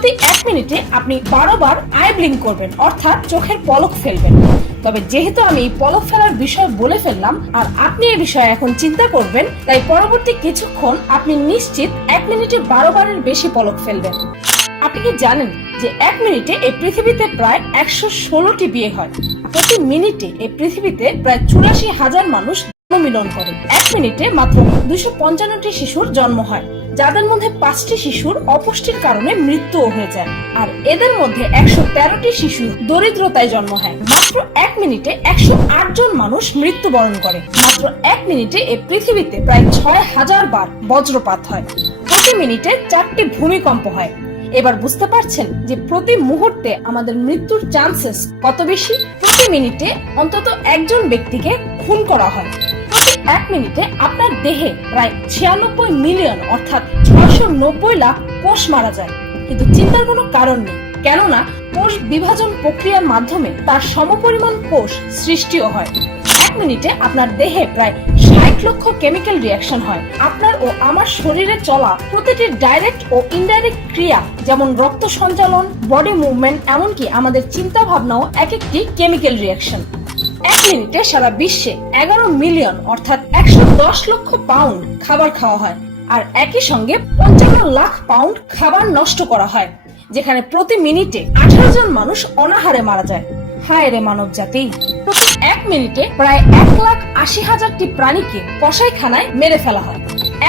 প্রতি 1 মিনিটে আপনি 12 বার আই ব্লিঙ্ক করবেন, অর্থাৎ চোখের পলক ফেলবেন। তবে যেহেতু আমি এই পলক ফেলার বিষয় বলে ফেললাম আর আপনি এই বিষয়ে এখন চিন্তা করবেন, তাই পরবর্তী কিছুক্ষণ আপনি নিশ্চিত 1 মিনিটে 12 বারের বেশি পলক ফেলবেন। আপনি কি জানেন যে 1 মিনিটে এই পৃথিবীতে প্রায় 116টি বিয়ে হয়? প্রতি মিনিটে এই পৃথিবীতে প্রায় 84,000 মানুষ জন্মমিলন করে। 1 মিনিটে মাত্র 255টি শিশুর জন্ম হয়, যাদের মধ্যে 5টি শিশুর অপুষ্টির কারণে মৃত্যুও হয়ে যায়। আর এদের মধ্যে 113টি শিশু দরিদ্রতায় জন্ম হয়। মাত্র 1 মিনিটে 108 জন মানুষ মৃত্যুবরণ করে। মাত্র 1 মিনিটে এই পৃথিবীতে প্রায় 6000 বার বজ্রপাত হয়। প্রতি মিনিটে 4টি ভূমিকম্প হয়। এবার বুঝতে পারছেন যে প্রতি মুহূর্তে আমাদের মৃত্যুর চান্সেস কত বেশি। প্রতি মিনিটে অন্তত একজন ব্যক্তিকে খুন করা হয়। প্রতি 1 মিনিটে আপনার দেহে প্রায় 96 মিলিয়ন অর্থাৎ 690 লাখ কোষ মারা যায়। কিন্তু চিন্তার কোনো কারণ নেই, কেননা কোষ বিভাজন প্রক্রিয়ার মাধ্যমে তার সমপরিমাণ কোষ সৃষ্টিও হয়। 1 মিনিটে আপনার দেহে প্রায় 60 লক্ষ কেমিক্যাল রিঅ্যাকশন হয়। আপনার ও আমার শরীরে চলা প্রতিটি ডাইরেক্ট ও ইনডাইরেক্ট ক্রিয়া, যেমন রক্ত সঞ্চালন, বডি মুভমেন্ট, এমনকি আমাদের চিন্তা ভাবনাও এক একটি কেমিক্যাল রিঅ্যাকশন। 1 মিনিটে সারা বিশ্বে 11 মিলিয়ন অর্থাৎ 110 লক্ষ পাউন্ড খাবার খাওয়া হয়। আর একই সঙ্গে 55 লাখ পাউন্ড খাবার নষ্ট করা হয়, যেখানে প্রতি মিনিটে 18 জন মানুষ অনাহারে মারা যায়। হায় রে মানব জাতি! প্রতি 1 মিনিটে প্রায় 1,80,000টি প্রাণীকে কসাইখানায় মেরে ফেলা হয়।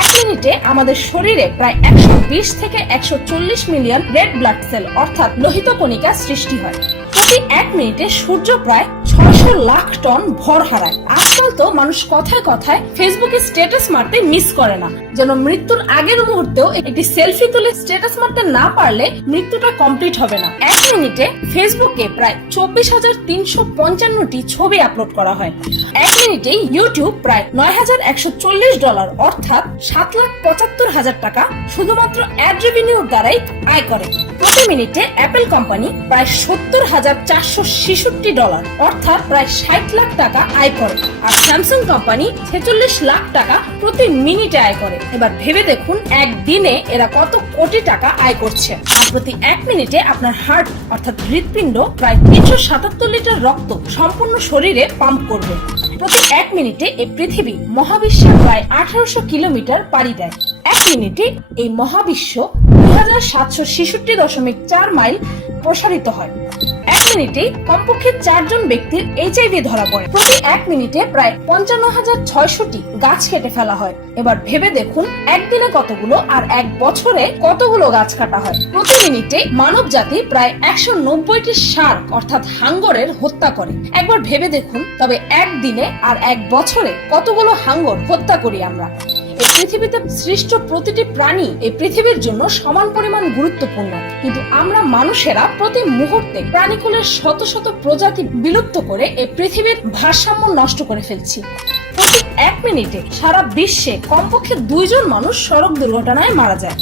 1 মিনিটে আমাদের শরীরে প্রায় 120 থেকে 140 মিলিয়ন রেড ব্লাড সেল অর্থাৎ লোহিত কণিকা সৃষ্টি হয়। প্রতি 1 মিনিটে সূর্য প্রায় 600 লাখ টন ভর হারায়। আজকাল তো মানুষ কথায় কথায় ফেসবুকে স্ট্যাটাস মারতে মিস করে না, যেন মৃত্যুর আগের মুহূর্তেও একটি সেলফি তুলে স্ট্যাটাস মারতে না পারলে মৃত্যুটা কমপ্লিট হবে না। 1 মিনিটে ফেসবুকে প্রায় 24,355টি ছবি আপলোড করা হয়। 1 মিনিটে ইউটিউব প্রায় $9,140 অর্থাৎ 7,75,000 টাকা শুধুমাত্র অ্যাড রেভিনিউর দ্বারাই আয় করে। প্রতি মিনিটে অ্যাপল কোম্পানি প্রায় $70,466 অর্থাৎ প্রায় 60 লাখ টাকা আয় করে। আর স্যামসাং কোম্পানি 46 লাখ টাকা প্রতি মিনিটে আয় করে। এবার ভেবে দেখুন একদিনে এরা কত কোটি টাকা আয় করছে। প্রতি 1 মিনিটে আপনার হার্ট অর্থাৎ হৃৎপিণ্ড প্রায় 377 লিটার রক্ত সম্পূর্ণ শরীরে পাম্প করবে। প্রতি 1 মিনিটে এই পৃথিবী মহাবিশ্বে প্রায় 1800 কিলোমিটার পাড়ি দেয়। 1 মিনিটে এই মহাবিশ্ব 2766.4 মাইল প্রসারিত হয়। 1 মিনিটে কমপক্ষে 4 জন ব্যক্তির HIV ধরা পড়ে। প্রতি 1 মিনিটে প্রায় 55,600টি গাছ কেটে ফেলা হয়। এবার ভেবে দেখুন একদিনে কতগুলো আর 1 বছরে কতগুলো গাছ কাটা হয়। প্রতি মিনিটে মানব জাতি প্রায় 190টি শার্ক অর্থাৎ হাঙ্গরের হত্যা করে। একবার ভেবে দেখুন তবে একদিনে আর 1 বছরে কতগুলো হাঙ্গর হত্যা করি আমরা। এই পৃথিবীতে সৃষ্ট প্রতিটি প্রাণী এই পৃথিবীর জন্য সমান পরিমাণ গুরুত্বপূর্ণ, কিন্তু আমরা মানুষেরা প্রতি মুহূর্তে প্রাণীকুলের শত শত প্রজাতি বিলুপ্ত করে এই পৃথিবীর ভারসাম্য নষ্ট করে ফেলছি। প্রতি 1 মিনিটে সারা বিশ্বে কমপক্ষে 2 জন মানুষ সড়ক দুর্ঘটনায় মারা যায়।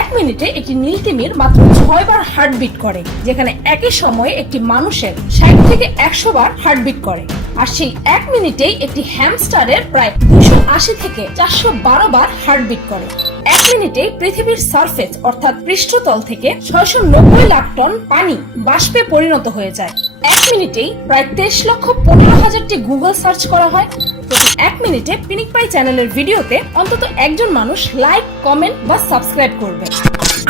1 মিনিটে একটি নীলতিমির মাত্র 6 বার হার্টবিট করে, যেখানে একই সময়ে একটি মানুষের 60 থেকে 100 বার হার্টবিট করে। আর সেই 1 মিনিটেই একটি হ্যামস্টারের প্রায় 280 থেকে 412 বার হার্টবিট করে। 1 মিনিটেই পৃথিবীর সারফেস অর্থাৎ পৃষ্ঠতল থেকে 690 লাখ টন পানি বাষ্পে পরিণত হয়ে যায়। 1 মিনিটেই প্রায় 23,15,000টি গুগল সার্চ করা হয়। প্রতি 1 মিনিটে পিনিক পাই চ্যানেলের ভিডিওতে অন্তত একজন মানুষ লাইক, কমেন্ট বা সাবস্ক্রাইব করবে।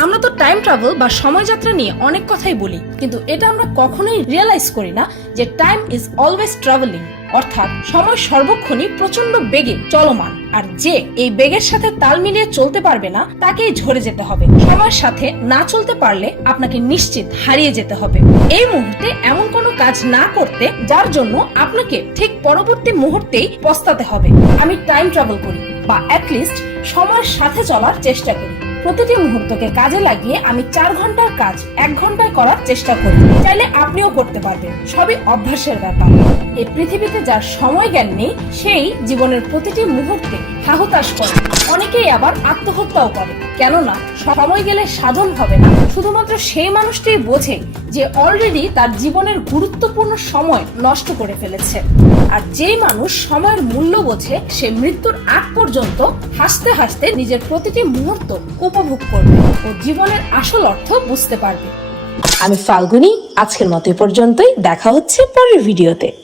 আমরা তো টাইম ট্রাভেল বা সময় যাত্রা নিয়ে অনেক কথাই বলি, কিন্তু এটা আমরা কখনোই রিয়েলাইজ করি না যে টাইম ইজ অলওয়েজ ট্রাভেলিং, অর্থাৎ সময় সর্বক্ষণই প্রচন্ড বেগে চলমান। আর যে এই বেগের সাথে তাল মিলিয়ে চলতে পারবে না তাকেই ঝরে যেতে হবে। সময়ের সাথে না চলতে পারলে আপনাকে নিশ্চিত হারিয়ে যেতে হবে। এই মুহূর্তে এমন কোনো কাজ না করতে যার জন্য আপনাকে ঠিক পরবর্তী মুহূর্তেই পস্তাতে হবে। আমি টাইম ট্রাভেল করি বা অ্যাটলিস্ট সময়ের সাথে চলার চেষ্টা করি। প্রতিটি মুহূর্তকে কাজে লাগিয়ে আমি 4 ঘন্টার কাজ 1 ঘন্টায় করার চেষ্টা করি। চাইলে আপনিও করতে পারবেন, সবই অভ্যাসের ব্যাপার। এই পৃথিবীতে যার সময় জ্ঞান নেই সেই জীবনের প্রতিটি মুহূর্তে হাহুতাশ করে, অনেকেই আবার আত্মহত্যাও করে। কেননা সময় গেলে সাধন হবে না। শুধুমাত্র সেই মানুষটাই বোঝে যে অলরেডি তার জীবনের গুরুত্বপূর্ণ সময় নষ্ট করে ফেলেছে। আর যেই মানুষ সময়ের মূল্য বোঝে সে মৃত্যুর আগ পর্যন্ত হাসতে হাসতে নিজের প্রতিটি মুহূর্ত উপভোগ করবে ও জীবনের আসল অর্থ বুঝতে পারবে। আমি ফাল্গুনী, আজকের মতো এ পর্যন্তই। দেখা হচ্ছে পরের ভিডিওতে।